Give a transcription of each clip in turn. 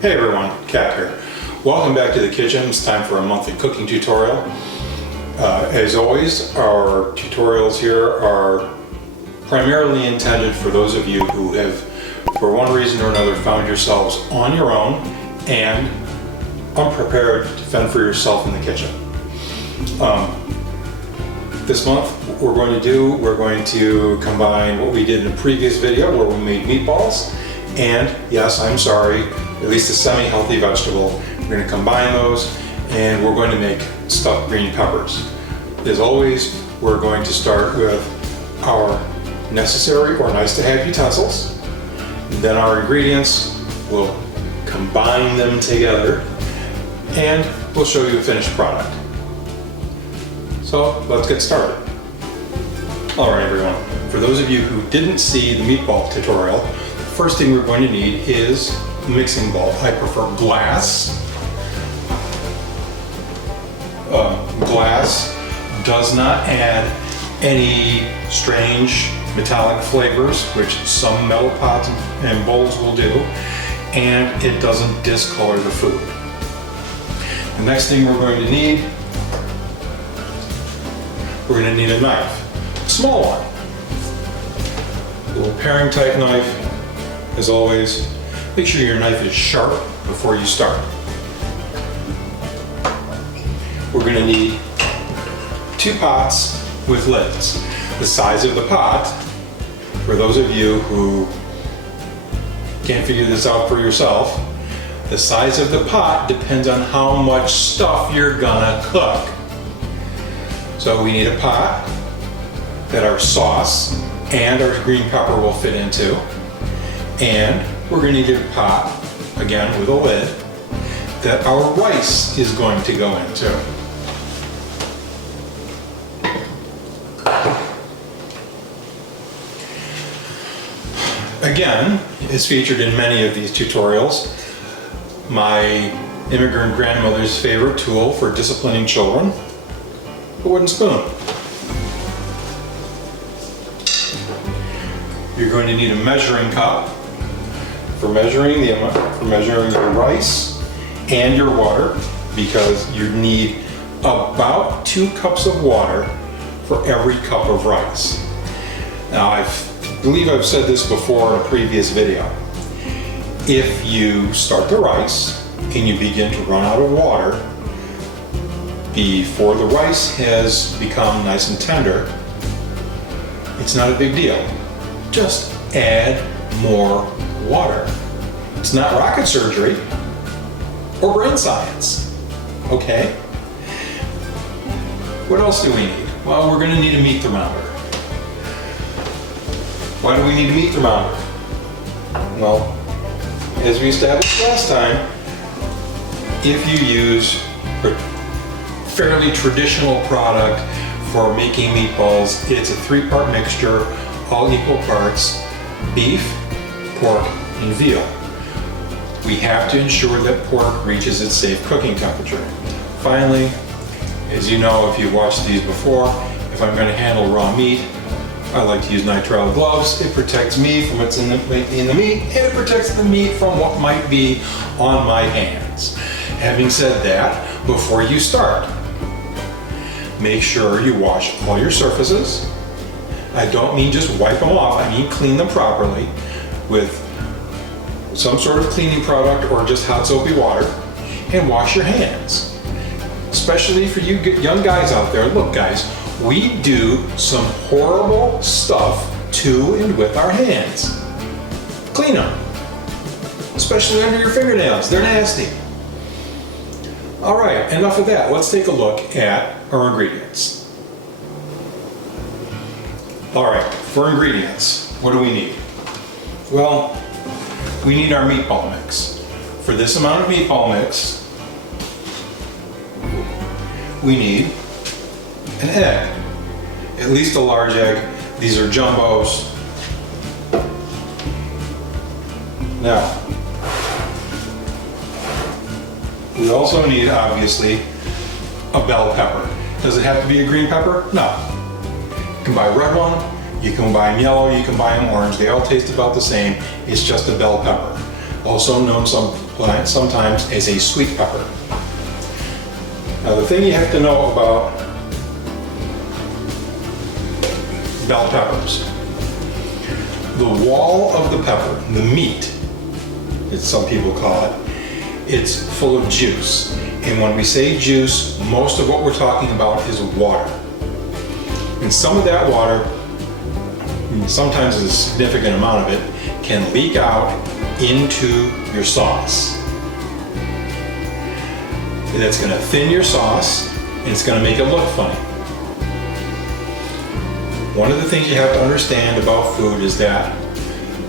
Hey everyone, Kat here. Welcome back to the kitchen. It's time for a monthly cooking tutorial. As always, our tutorials here are primarily intended for those of you who have, for one reason or another, found yourselves on your own and unprepared to fend for yourself in the kitchen. This month, what we're going to combine what we did in a previous video where we made meatballs, and yes, I'm sorry, at least a semi-healthy vegetable. We're going to combine those and we're going to make stuffed green peppers. As always, we're going to start with our necessary or nice to have utensils, then our ingredients, we'll combine them together, and we'll show you a finished product. So let's get started. Alright everyone, for those of you who didn't see the meatball tutorial, the first thing we're going to need is a mixing bowl. I prefer glass. Glass does not add any strange metallic flavors, which some metal pots and bowls will do, and it doesn't discolor the food. The next thing we're going to need a knife, a small one, a little paring type knife. As always, make sure your knife is sharp before you start. We're going to need 2 pots with lids. The size of the pot, for those of you who can't figure this out for yourself, the size of the pot depends on how much stuff you're gonna cook. So we need a pot that our sauce and our green pepper will fit into, and we're going to need a pot, again with a lid, that our rice is going to go into. Again, as featured in many of these tutorials, my immigrant grandmother's favorite tool for disciplining children, a wooden spoon. You're going to need a measuring cup for measuring your rice and your water, because you need about 2 cups of water for every cup of rice. Now, I believe I've said this before in a previous video. If you start the rice and you begin to run out of water before the rice has become nice and tender, it's not a big deal. Just add more water. It's not rocket surgery or brain science, okay? What else do we need? Well, we're going to need a meat thermometer. Why do we need a meat thermometer? Well, as we established last time, if you use a fairly traditional product for making meatballs, it's a 3-part mixture, all equal parts, beef, pork, and veal. We have to ensure that pork reaches its safe cooking temperature. Finally, as you know if you've watched these before, if I'm going to handle raw meat, I like to use nitrile gloves. It protects me from what's in the meat, and it protects the meat from what might be on my hands. Having said that, before you start, make sure you wash all your surfaces. I don't mean just wipe them off, I mean clean them properly with some sort of cleaning product or just hot soapy water, and wash your hands. Especially for you young guys out there, look guys, we do some horrible stuff to and with our hands. Clean them, especially under your fingernails, they're nasty. All right, enough of that. Let's take a look at our ingredients. All right, for ingredients, what do we need? Well, we need our meatball mix. For this amount of meatball mix, we need an egg, at least a large egg. These are jumbos. Now, we also need, obviously, a bell pepper. Does it have to be a green pepper? No. You can buy a red one, you can buy them yellow, you can buy them orange. They all taste about the same. It's just a bell pepper. also known sometimes as a sweet pepper. Now the thing you have to know about bell peppers, the wall of the pepper, the meat, as some people call it, it's full of juice. And when we say juice, most of what we're talking about is water. And some of that water, sometimes a significant amount of it, can leak out into your sauce. That's going to thin your sauce and it's going to make it look funny. One of the things you have to understand about food is that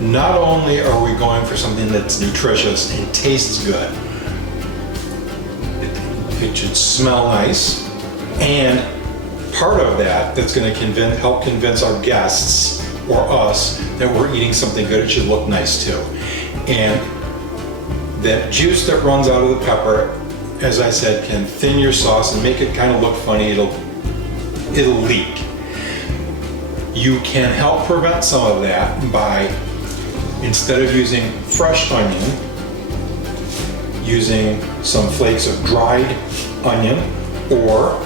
not only are we going for something that's nutritious and tastes good, it should smell nice, and part of that's going to help convince our guests or us that we're eating something good. It should look nice too. And that juice that runs out of the pepper, as I said, can thin your sauce and make it kind of look funny. It'll leak. You can help prevent some of that by, instead of using fresh onion, using some flakes of dried onion or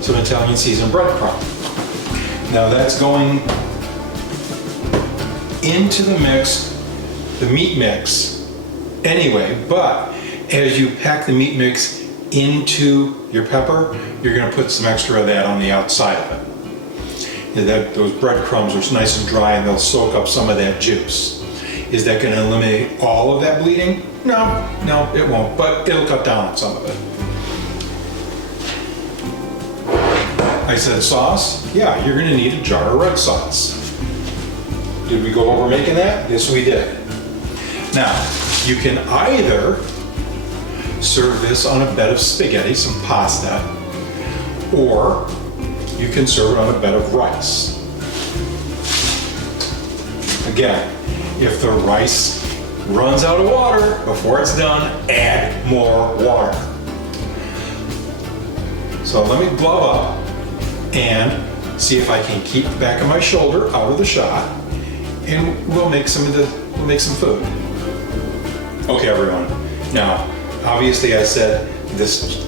some Italian seasoned breadcrumb. Now that's going into the mix, the meat mix anyway, but as you pack the meat mix into your pepper, you're going to put some extra of that on the outside of it. Those breadcrumbs are nice and dry and they'll soak up some of that juice. Is that going to eliminate all of that bleeding? No, it won't, but it'll cut down on some of it. I said sauce? Yeah, you're going to need a jar of red sauce. Did we go over making that? Yes, we did. Now, you can either serve this on a bed of spaghetti, some pasta, or you can serve it on a bed of rice. Again, if the rice runs out of water before it's done, add more water. So let me glove up and see if I can keep the back of my shoulder out of the shot, and we'll make some food. Okay, everyone. Now, obviously, I said this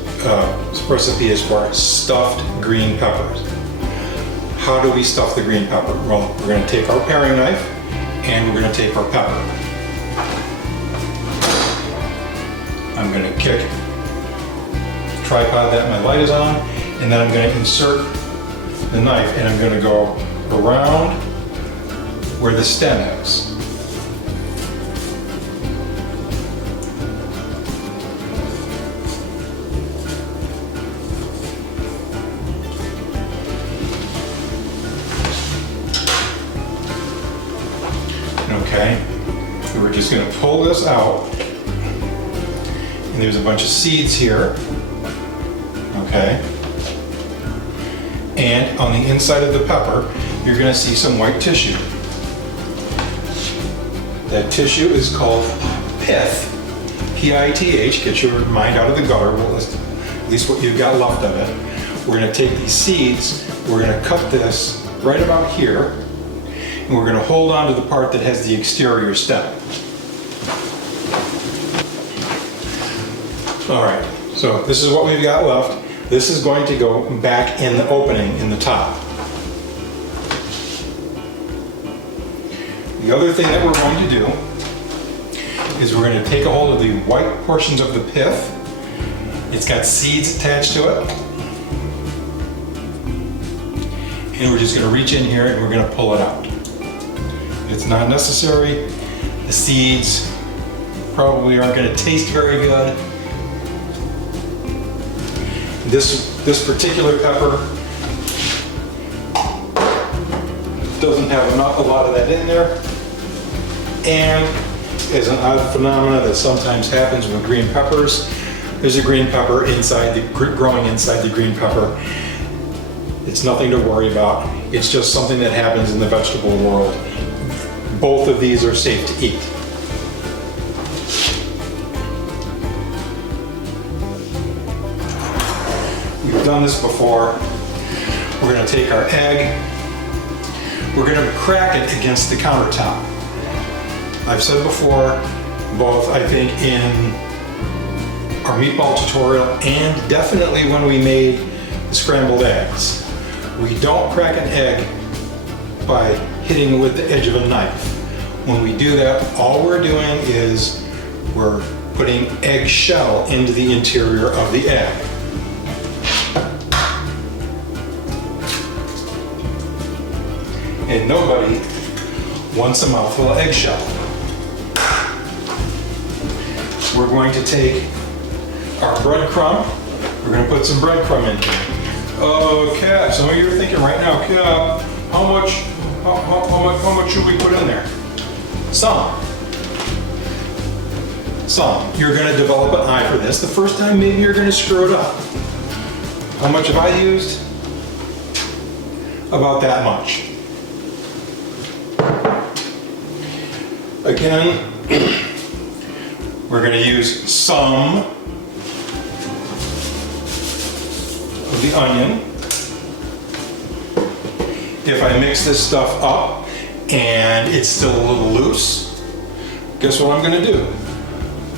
recipe is for stuffed green peppers. How do we stuff the green pepper? Well, we're going to take our paring knife and we're going to take our pepper. I'm going to kick the tripod that my light is on, and then I'm going to insert the knife and I'm going to go around where the stem is. Okay, so we're just going to pull this out, and there's a bunch of seeds here, okay, and on the inside of the pepper you're going to see some white tissue. That tissue is called pith, P-I-T-H, get your mind out of the gutter, well, at least what you've got left of it. We're going to take these seeds, we're going to cut this right about here, and we're going to hold on to the part that has the exterior stem. All right, so this is what we've got left. This is going to go back in the opening in the top. The other thing that we're going to do is we're going to take a hold of the white portions of the pith. It's got seeds attached to it. And we're just going to reach in here and we're going to pull it out. It's not necessary. The seeds probably aren't going to taste very good. This particular pepper doesn't have a lot of that in there. And as an odd phenomenon that sometimes happens with green peppers, there's a green pepper growing inside the green pepper. It's nothing to worry about. It's just something that happens in the vegetable world. Both of these are safe to eat. We've done this before. We're going to take our egg. We're going to crack it against the countertop. I've said before, both I think in our meatball tutorial and definitely when we made the scrambled eggs. We don't crack an egg by hitting it with the edge of a knife. When we do that, all we're doing is we're putting egg shell into the interior of the egg. And nobody wants a mouthful of eggshell. We're going to take our breadcrumb. We're going to put some breadcrumb in here. Oh, Cap, some of you are thinking right now, Cap, how much should we put in there? Some. You're going to develop an eye for this. The first time, maybe you're going to screw it up. How much have I used? About that much. Again, we're going to use some of the onion. If I mix this stuff up and it's still a little loose, guess what I'm going to do?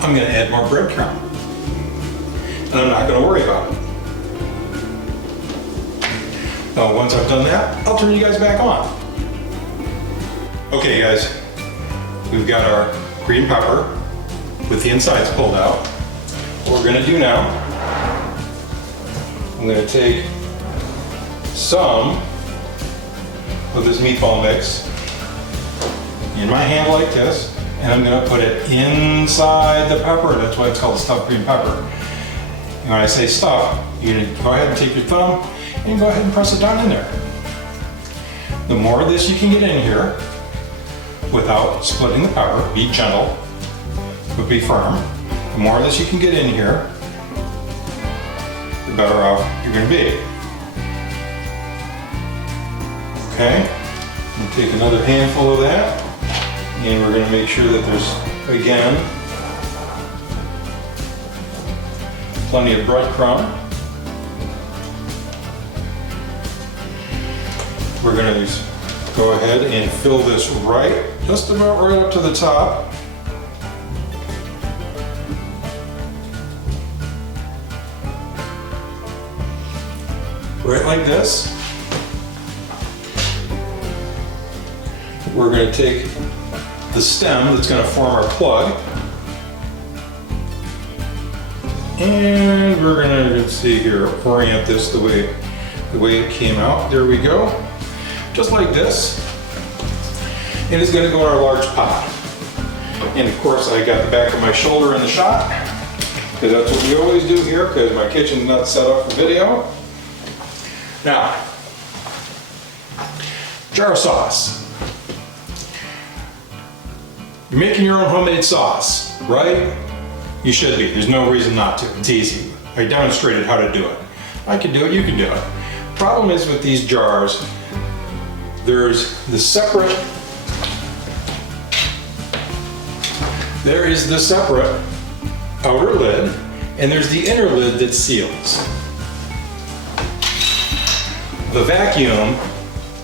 I'm going to add more breadcrumb. And I'm not going to worry about it. Now, once I've done that, I'll turn you guys back on. Okay, guys. We've got our green pepper with the insides pulled out. What we're going to do now, I'm going to take some of this meatball mix in my hand like this, and I'm going to put it inside the pepper. That's why it's called stuffed green pepper. And when I say stuff, you're going to go ahead and take your thumb and go ahead and press it down in there. The more of this you can get in here, without splitting the pepper, be gentle, but be firm. The more of this you can get in here, the better off you're going to be. Okay, we'll take another handful of that, and we're going to make sure that there's, again, plenty of breadcrumb. We're going to go ahead and fill this right, just about right up to the top. Right like this. We're going to take the stem that's going to form our plug, and we're going to, let's see here, orient this the way it came out. There we go. Just like this. And it's going to go in our large pot. And of course I got the back of my shoulder in the shot, because that's what we always do here, because my kitchen's not set up for video. Now, jar sauce. You're making your own homemade sauce, right? You should be. There's no reason not to. It's easy. I demonstrated how to do it. I can do it, you can do it. Problem is with these jars, there is the separate outer lid, and there's the inner lid that seals. The vacuum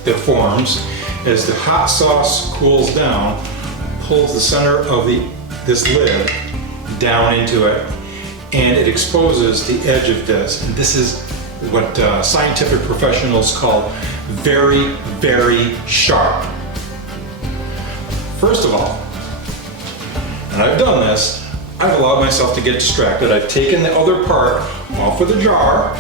that forms as the hot sauce cools down pulls the center of this lid down into it, and it exposes the edge of this. And this is what scientific professionals call very, very sharp. First of all, and I've done this, I've allowed myself to get distracted. I've taken the other part off of the jar,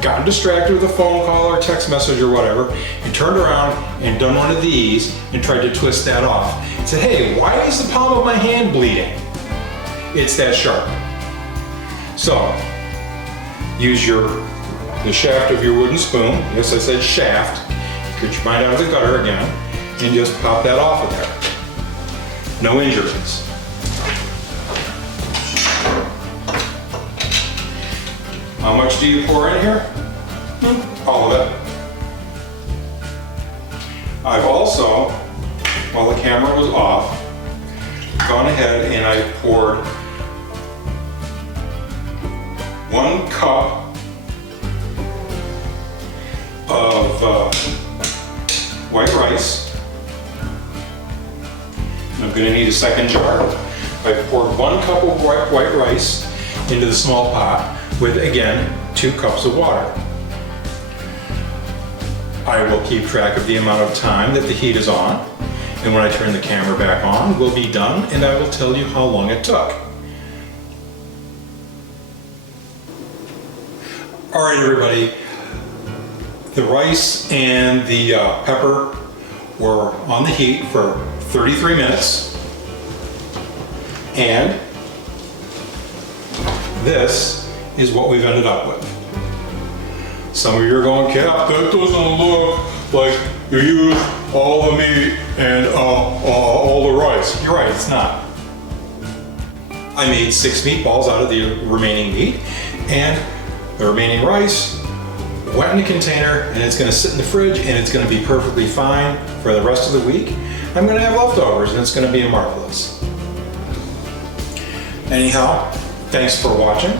gotten distracted with a phone call or text message or whatever, and turned around and done one of these and tried to twist that off. And said, hey, why is the palm of my hand bleeding? It's that sharp. So, use the shaft of your wooden spoon. Yes, I said shaft. Get your mind out of the gutter again, and just pop that off of there. No injuries. How much do you pour in here? All of it. I've also, while the camera was off, gone ahead and I poured 1 cup of white rice. I'm going to need a second jar. I've poured 1 cup of white rice into the small pot with, again, 2 cups of water. I will keep track of the amount of time that the heat is on, and when I turn the camera back on, we'll be done, and I will tell you how long it took. All right, everybody, the rice and the pepper were on the heat for 33 minutes, and this is what we've ended up with. Some of you are going, Cap, that doesn't look like you used all the meat and all the rice. You're right, it's not. I made 6 meatballs out of the remaining meat, and the remaining rice went in a container, and it's gonna sit in the fridge, and it's gonna be perfectly fine for the rest of the week. I'm gonna have leftovers, and it's gonna be marvelous. Anyhow, thanks for watching.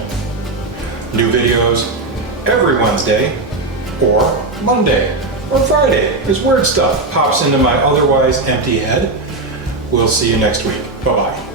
New videos every Wednesday, or Monday, or Friday, as weird stuff pops into my otherwise empty head. We'll see you next week. Bye-bye.